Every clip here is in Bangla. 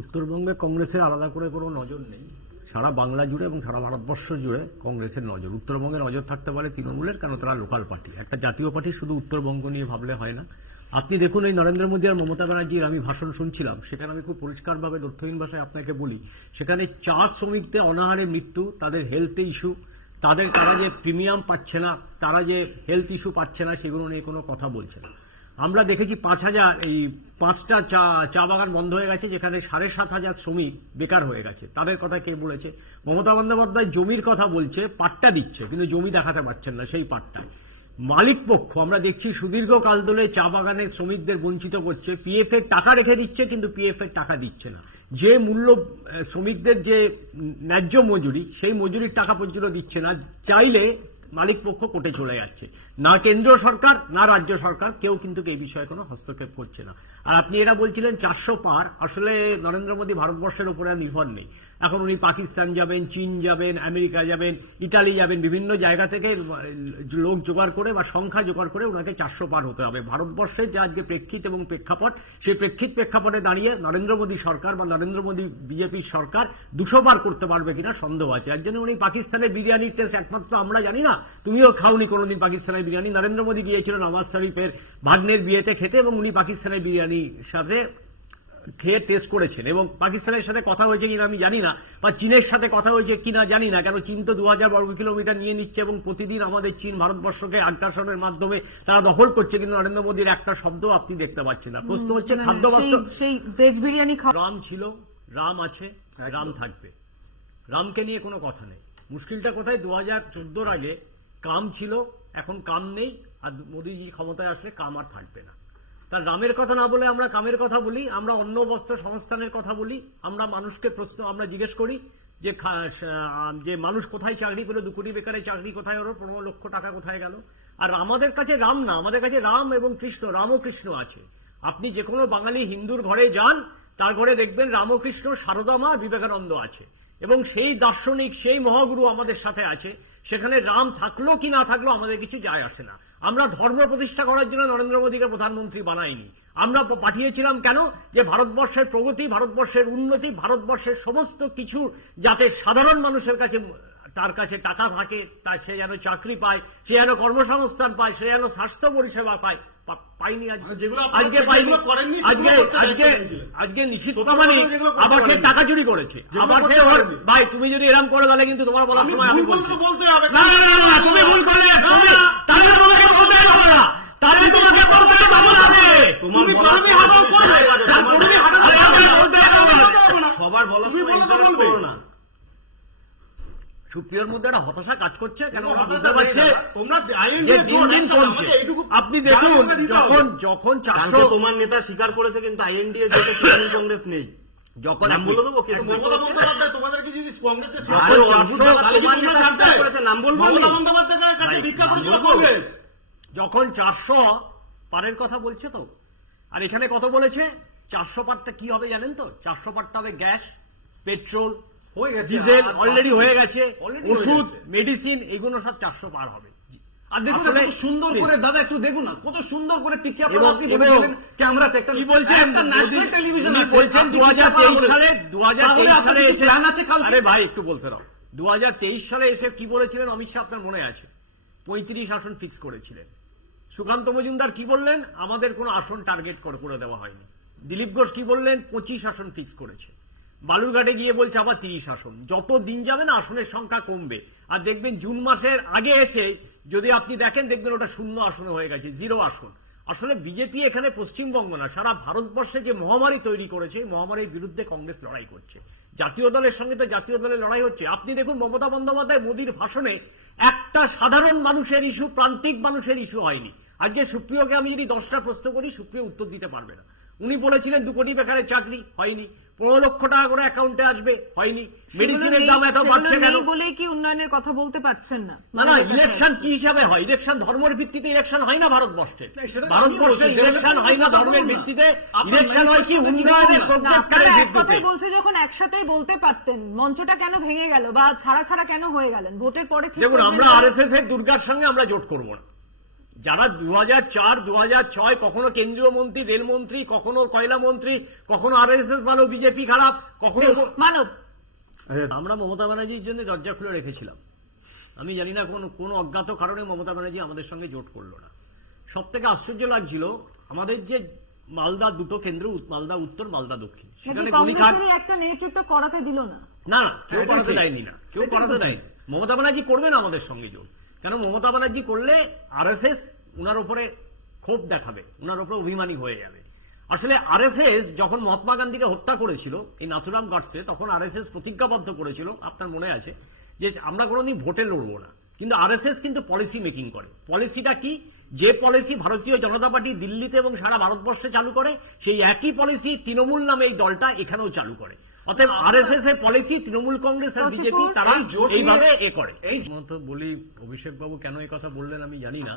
উত্তরবঙ্গে কংগ্রেসের আলাদা করে কোনো নজর নেই। সারা বাংলা জুড়ে এবং সারা ভারতবর্ষ জুড়ে কংগ্রেসের নজর। উত্তরবঙ্গে নজর থাকতে পারে তৃণমূলের, কেন তারা লোকাল পার্টি। একটা জাতীয় পার্টি শুধু উত্তরবঙ্গ নিয়ে ভাবলে হয় না। আপনি দেখুন, এই নরেন্দ্র মোদী আর মমতা ব্যানার্জির আমি ভাষণ শুনছিলাম, সেখানে আমি খুব পরিষ্কারভাবে তথ্যহীন ভাষায় আপনাকে বলি, সেখানে চা শ্রমিকদের অনাহারে মৃত্যু, তাদের হেলথ ইস্যু, তারা যে প্রিমিয়াম পাচ্ছে না, তারা যে হেলথ ইস্যু পাচ্ছে না, সেগুলো নিয়ে কোনো কথা বলছে না। আমরা দেখেছি 5টা চা বাগান বন্ধ হয়ে গেছে, যেখানে 7,500 শ্রমিক বেকার হয়ে গেছে। তাদের কথা কে বলেছে? মমতা বন্দ্যোপাধ্যায় জমির কথা বলছে, পাট্টা দিচ্ছে, কিন্তু জমি দেখাতে পারছেন না। সেই পাট্টায় মালিক পক্ষ আমরা দেখছি সুদীর্ঘকাল ধরে চা বাগানের শ্রমিকদের বঞ্চিত করছে। পিএফ এর টাকা রেখে দিচ্ছে, কিন্তু পিএফ এর টাকা দিচ্ছে না। যে মূল্য শ্রমিকদের যে ন্যায্য মজুরি, সেই মজুরির টাকা পর্যন্ত দিচ্ছে না। চাইলে মালিক পক্ষ কোর্টে চলে যাচ্ছে। না কেন্দ্র সরকার না রাজ্য সরকার কেউ কিন্তু এই বিষয়ে কোনো হস্তক্ষেপ করছে না। আর আপনি এটা বলছিলেন 400 পার, আসলে নরেন্দ্র মোদী ভারতবর্ষের উপরে নির্ভর নেই। এখন উনি পাকিস্তান যাবেন, চীন যাবেন, আমেরিকা যাবেন, ইটালি যাবেন, বিভিন্ন জায়গা থেকে লোক জোগাড় করে বা সংখ্যা জোগাড় করে ওনাকে 400 পার হতে হবে। ভারতবর্ষের যে আজকে প্রেক্ষিত এবং প্রেক্ষাপট, সেই প্রেক্ষাপটে দাঁড়িয়ে নরেন্দ্র মোদী সরকার বা নরেন্দ্র মোদী বিজেপির সরকার 200 পার করতে পারবে কিনা সন্দেহ আছে। এর জন্য উনি পাকিস্তানের বিরিয়ানির টেস্ট একমাত্র আমরা জানি না, তুমিও খাওনি কোনোদিন পাকিস্তানের বিরিয়ানি। নরেন্দ্র মোদী গিয়েছিলেন নওয়াজ শরীফের ভাগ্নের বিয়েতে খেতে, এবং উনি পাকিস্তানের বিরিয়ানির সাথে খেয়ে টেস্ট করেছেন। এবং পাকিস্তানের সাথে কথা হয়েছে কিনা আমি জানি না, বা চীনের সাথে কথা হয়েছে কিনা জানি না, কেন চীন তো 2000 বর্গ কিলোমিটার নিয়ে নিচ্ছে এবং প্রতিদিন আমাদের চীন ভারতবর্ষকে আগ্রাসনের মাধ্যমে তারা দখল করছে, কিন্তু নরেন্দ্র মোদীর একটা শব্দ আপনি দেখতে পাচ্ছেন না। প্রশ্ন হচ্ছে খাদ্যবস্ত্র, সেই ভেজ বিরিয়ানি রাম ছিল, রাম আছে, রাম থাকবে, রামকে নিয়ে কোনো কথা নেই। মুশকিলটা কোথায়? 2014 আগে কাম ছিল, এখন কাম নেই, আর মোদীজি ক্ষমতায় আসলে কাম আর থাকবে না। তার রামের কথা না বলে আমরা কামের কথা বলি, আমরা অন্ন বস্ত্র সংস্থানের কথা বলি, আমরা মানুষকে প্রশ্ন আমরা জিজ্ঞেস করি যে মানুষ কোথায় চাকরি পেল, 2 কোটি বেকারের চাকরি কোথায় হলো, 15 লক্ষ টাকা কোথায় গেল। আর আমাদের কাছে রাম না, আমাদের কাছে রাম এবং কৃষ্ণ, রামকৃষ্ণ আছে। আপনি যে কোনো বাঙালি হিন্দুর ঘরে যান, তার ঘরে দেখবেন রামকৃষ্ণ, সারদা মা, বিবেকানন্দ আছে, এবং সেই দার্শনিক, সেই মহাগুরু আমাদের সাথে আছে। সেখানে রাম থাকলো কি না থাকলো আমাদের কিছু যায় আসে না। আমরা ধর্ম প্রতিষ্ঠা করার জন্য নরেন্দ্র মোদীকে প্রধানমন্ত্রী বানাইনি। আমরা পাঠিয়েছিলাম কেন? যে ভারতবর্ষের প্রগতি, ভারতবর্ষের উন্নতি, ভারতবর্ষের সমস্ত কিছু যাতে সাধারণ মানুষের কাছে, তার কাছে টাকা থাকে, সে যেন চাকরি পায়, সে যেন কর্মসংস্থান পায়, সে যেন স্বাস্থ্য পরিষেবা পায়। পাইনি আজকে পাইনি। আজকে নিশ্চিত প্রমাণে আবার সে টাকা চুরি করেছে। আবার সে ভাই, তুমি যদি এরকম করে তাহলে কিন্তু তোমার বলার সময় আমি বলছি না, তুমি ভুল করলে তাহলে তোমাকে বলতে হবে না, তাহলে তোমাকে বলতে হবে। সবার বলার সময় না। সুপ্রিয়র মধ্যে একটা হতাশা কাজ করছে, কেন বুঝতে পারছে আপনি দেখুন, যখন 400 তোমার নেতা স্বীকার করেছে, কিন্তু আইএনডিএ যেটা তৃণমূল কংগ্রেস নেই, যখন নাম বলে দেবো, তোমাদেরকে যদি কংগ্রেসকে তোমার নেতা স্বীকার করেছে, নাম বলবো কংগ্রেস যখন 400 পারের কথা বলছে তো, আর এখানে কত বলেছে? 400 পারটা কি হবে জানেন তো? 400 পারটা হবে গ্যাস, পেট্রোল, ডিজেল, অলরেডি হয়ে গেছে, ওষুধ, মেডিসিন, এগুলো সব 400 পার হবে। আর দেখুন কত সুন্দর করে, দাদা একটু দেখুন না, কত সুন্দর করে টিকে আপনারা আপনি বলেছিলেন ক্যামেরা তে কি বলছেন, একটা ন্যাশনাল টেলিভিশন আছে, বলছেন 2023 সালে এসে, আরে ভাই একটু বলতে দাও, 2023 সালে এসে কি বলেছিলেন অমিত শাহ, আপনার মনে আছে? 35 আসন ফিক্স করেছিলেন। সুকান্ত মজুমদার কি বললেন? আমাদের কোনো আসন টার্গেট করে দেওয়া হয়নি। দিলীপ ঘোষ কি বললেন? 25 আসন ফিক্স করেছে। বালুরঘাটে গিয়ে বলছে আবার 30 আসন। যত দিন যাবে না আসনের সংখ্যা কমবে, আর দেখবেন জুন মাসের আগে এসে যদি আপনি দেখেন, দেখবেন ওটা 0 আসনে হয়ে গেছে, 0 আসন। আসলে বিজেপি এখানে পশ্চিমবঙ্গ না, সারা ভারতবর্ষে যে মহামারী তৈরি করেছে, মহামারীর বিরুদ্ধে কংগ্রেস লড়াই করছে। জাতীয় দলের সঙ্গে তো জাতীয় দলের লড়াই হচ্ছে। আপনি দেখুন মমতা বন্দ্যোপাধ্যায় মোদীর ভাষণে একটা সাধারণ মানুষের ইস্যু, প্রান্তিক মানুষের ইস্যু হয়নি। আজকে সুপ্রিয়কে আমি যদি 10টা প্রশ্ন করি, সুপ্রিয় উত্তর দিতে পারবে না। উনি বলেছিলেন 2 কোটি বেকারের চাকরি, হয়নি। 15 লক্ষ টাকা করে অ্যাকাউন্টে আসবে, হয়নি। মেডিসিনের দাম এত বাড়ছে কেন? বলে কি উন্নয়নের কথা বলতে পারছেন না? না, ইলেকশন কি হিসাবে হয়? ইলেকশন ধর্মের ভিত্তিতে ইলেকশন হয় না ভারতবর্ষে। ভারতবর্ষে ইলেকশন হয় না ধর্মের ভিত্তিতে, ইলেকশন হয় কি উন্নয়নের প্রোগ্রেসের ভিত্তিতে। বলছে যখন একসাথে বলতে পারতেন, মঞ্চটা কেন ভেঙে গেল বা ছাড়া ছাড়া কেন হয়ে গেলেন ভোটের পরে? দেখুন, আমরা আরএসএস এর দুর্গার সঙ্গে আমরা জোট করব না। যারা 2004, 2006 কখনো কেন্দ্রীয় মন্ত্রী, রেলমন্ত্রী, কখনো কয়লা মন্ত্রী, কখনো আরএসএস ভালো, বিজেপি খারাপ, কখনো মানব আমরা মমতা ব্যানার্জির জন্য দরজা খুলে রেখেছিলাম। আমি জানি না কোন অজ্ঞাত কারণে মমতা ব্যানার্জি আমাদের সঙ্গে জোট করলো না। সব থেকে আশ্চর্য লাগছিল আমাদের যে মালদা দুটো কেন্দ্র, মালদা উত্তর, মালদা দক্ষিণ, নাকি সেখানে গুলিখান কংগ্রেসের একটা নেতৃত্ব করাতে দিল না। না কেউ করাতে দেয়নি, না কেউ করাতে দেয়নি। মমতা ব্যানার্জি করবে না আমাদের সঙ্গে জোট, কেন মমতা ব্যানার্জি করলে আরএসএস উনার উপরে ক্ষোভ দেখাবে, উনার উপরে অভিমানী হয়ে যাবে। আসলে আরএসএস যখন মহাত্মা গান্ধীকে হত্যা করেছিল এই নাথুরাম গডসে, তখন আরএসএস প্রতিজ্ঞাবদ্ধ করেছিল, আপনার মনে আছে, যে আমরা কোনোদিন ভোটে লড়বো না। কিন্তু আরএসএস কিন্তু পলিসি মেকিং করে। পলিসিটা কি? যে পলিসি ভারতীয় জনতা পার্টি দিল্লিতে এবং সারা ভারতবর্ষে চালু করে, সেই একই পলিসি তৃণমূল নামে এই দলটা এখানেও চালু করে। অতএব আরএসএস এর পলিসি তৃণমূল কংগ্রেস আর বিজেপি তারা এইভাবে করে। এই মতো বলি, অভিষেক বাবু কেন এই কথা বললেন আমি জানি না।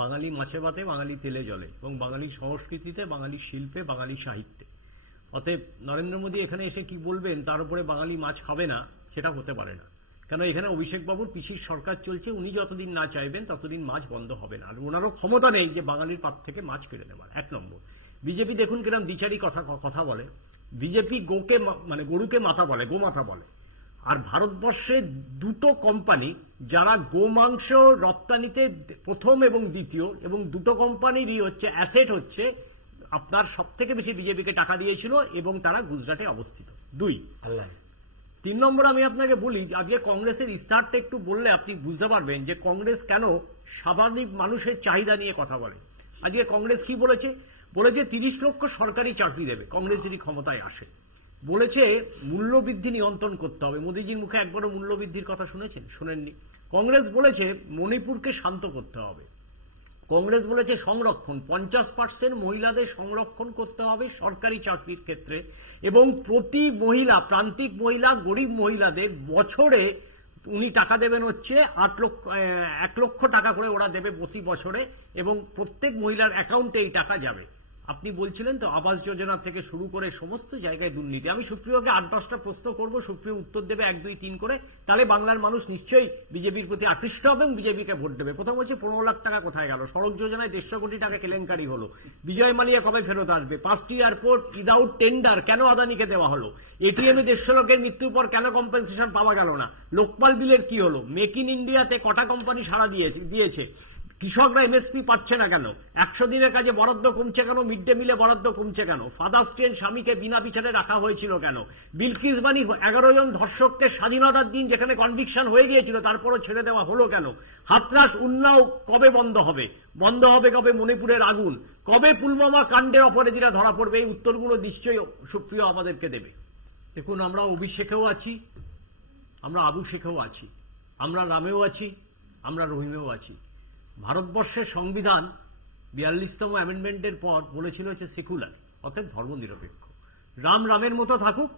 বাঙালি মাছে ভাতে, বাঙালি তেলে জলে, এবং বাঙালি সংস্কৃতিতে, বাঙালি শিল্পে, বাঙালি সাহিত্যে। অতএব নরেন্দ্র মোদী এখানে এসে কি বলবেন তার উপরে বাঙালি মাছ খাবে না, সেটা হতে পারে না। কেন এখানে অভিষেক বাবুর পিছির সরকার চলছে, উনি যতদিন না চাইবেন ততদিন মাছ বন্ধ হবে না। আর ওনারও ক্ষমতা নেই যে বাঙালির পাত থেকে মাছ কেড়ে নেওয়ার। 1 নম্বর। বিজেপি দেখুন কিরম দ্বিচারি কথা বলে। বিজেপি গরুকে মাথা বলে, গোমাথা বলে। আর ভারতবর্ষে দুটো কোম্পানি যারা গোমাংস রপ্তানিতে প্রথম এবং দ্বিতীয়, এবং দুটো কোম্পানিরই হচ্ছে অ্যাসেট হচ্ছে আপনার সব থেকে বেশি বিজেপিকে টাকা দিয়েছিল, এবং তারা গুজরাটে অবস্থিত। 2 আল্লাহ। 3 নম্বর আমি আপনাকে বলি, আজকে কংগ্রেসের ইস্তারটা একটু বললে আপনি বুঝতে পারবেন যে কংগ্রেস কেন স্বাভাবিক মানুষের চাহিদা নিয়ে কথা বলে। আজকে কংগ্রেস কি বলেছে? 30 লক্ষ সরকারি চাকরি দেবে কংগ্রেস যদি ক্ষমতায় আসে। বলেছে মূল্যবৃদ্ধি নিয়ন্ত্রণ করতে হবে। মোদীজির মুখে একবারও মূল্যবৃদ্ধির কথা শুনেছেন? শোনেননি। কংগ্রেস বলেছে মণিপুরকে শান্ত করতে হবে। কংগ্রেস বলেছে সংরক্ষণ, 50% মহিলাদের সংরক্ষণ করতে হবে সরকারি চাকরির ক্ষেত্রে, এবং প্রতি মহিলা, প্রান্তিক মহিলা, গরিব মহিলাদের বছরে উনি টাকা দেবেন হচ্ছে 1 লক্ষ টাকা করে ওরা দেবে প্রতি বছরে, এবং প্রত্যেক মহিলার অ্যাকাউন্টে এই টাকা যাবে। আপনি বলছিলেন তো আবাস যোজনা থেকে শুরু করে সমস্ত জায়গায় দুর্নীতি। আমি সুপ্রিয়কে 8-10টা প্রশ্ন করব, সুপ্রিয় উত্তর দেবে 1, 2, 3 করে, তাহলে বাংলার মানুষ নিশ্চয়ই বিজেপির প্রতি আকৃষ্ট হবে এবং বিজেপিকে ভোট দেবে। প্রথম হচ্ছে 15 লাখ টাকা কোথায় গেল? সড়ক যোজনায় 150 কোটি টাকা কেলেঙ্কারি হলো। বিজয় মালিয়া কবে ফেরত আসবে? 5টি এয়ারপোর্ট উইদাউট টেন্ডার কেন আদানিকে দেওয়া হলো? এটিএমে 150 লোকের মৃত্যুর পর কেন কম্পেনসেশন পাওয়া গেল না? লোকপাল বিলের কি হলো? মেক ইন ইন্ডিয়াতে কটা কোম্পানি সাড়া দিয়েছে? কৃষকরা এমএসপি পাচ্ছে না কেন? 100 দিনের কাজে বরাদ্দ কমছে কেন? মিড ডে মিলে বরাদ্দ কমছে কেন? ফাদার্স ডে স্বামীকে বিনা বিচারে রাখা হয়েছিল কেন? বিলকিস বানি 11 জন ধর্ষককে স্বাধীনতার দিন যেখানে কনভিকশন হয়ে গিয়েছিল তারপরও ছেড়ে দেওয়া হলো কেন? হাতরাস উন্নাও কবে বন্ধ হবে? বন্ধ হবে কবে মণিপুরের আগুন? কবে পুলওয়ামা কাণ্ডের অপরাধীরা ধরা পড়বে? এই উত্তরগুলো নিশ্চয়ই সুপ্রিয় আমাদেরকে দেবে। দেখুন, আমরা অভিষেকেও আছি, আমরা আবু শেখেও আছি, আমরা রামেও আছি, আমরা রহিমেও আছি। ভারতবর্ষের সংবিধান 42তম অ্যামেন্ডমেন্টের পর বলেছিল হচ্ছে সেকুলার, অর্থাৎ ধর্মনিরপেক্ষ। রাম রামের মতো থাকুক,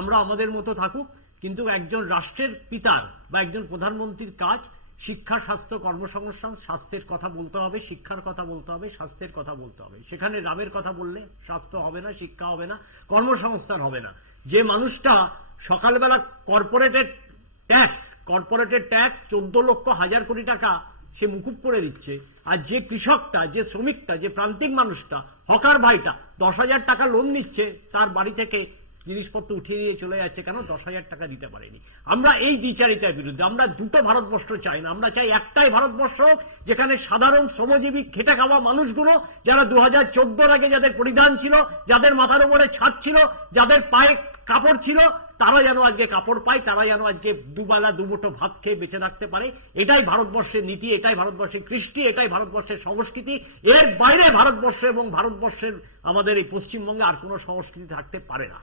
আমরা আমাদের মতো থাকুক, কিন্তু একজন রাষ্ট্রের পিতার বা একজন প্রধানমন্ত্রীর কাজ শিক্ষা, স্বাস্থ্য, কর্মসংস্থান, স্বাস্থ্যের কথা বলতে হবে, শিক্ষার কথা বলতে হবে, স্বাস্থ্যের কথা বলতে হবে। সেখানে রামের কথা বললে স্বাস্থ্য হবে না, শিক্ষা হবে না, কর্মসংস্থান হবে না। যে মানুষটা সকালবেলা কর্পোরেটেড ট্যাক্স 14 লক্ষ হাজার কোটি টাকা সে মুকুব করে দিচ্ছে, আর যে কৃষকটা, যে শ্রমিকটা, যে প্রান্তিক মানুষটা, হকার ভাইটা 10,000 টাকা লোন নিচ্ছে, তার বাড়ি থেকে জিনিসপত্র উঠিয়ে নিয়ে চলে যাচ্ছে, কেন? 10,000 টাকা দিতে পারেনি। আমরা এই দ্বিচারিতার বিরুদ্ধে। আমরা দুটো ভারতবর্ষ চাই না, আমরা চাই একটাই ভারতবর্ষ, যেখানে সাধারণ শ্রমজীবী খেটে খাওয়া মানুষগুলো, যারা 2014 আগে যাদের পরিধান ছিল, যাদের মাথার উপরে ছাদ ছিল, যাদের পায়ে কাপড় ছিল, তারা যেন আজকে কাপড় পায়, তারা যেন আজকে দুবেলা দুমুঠো ভাত খেয়ে বেঁচে থাকতে পারে। এটাই ভারতবর্ষের নীতি, এটাই ভারতবর্ষের কৃষ্টি, এটাই ভারতবর্ষের সংস্কৃতি। এর বাইরে ভারতবর্ষ এবং ভারতবর্ষের আমাদের এই পশ্চিমবঙ্গে আর কোনো সংস্কৃতি থাকতে পারে না।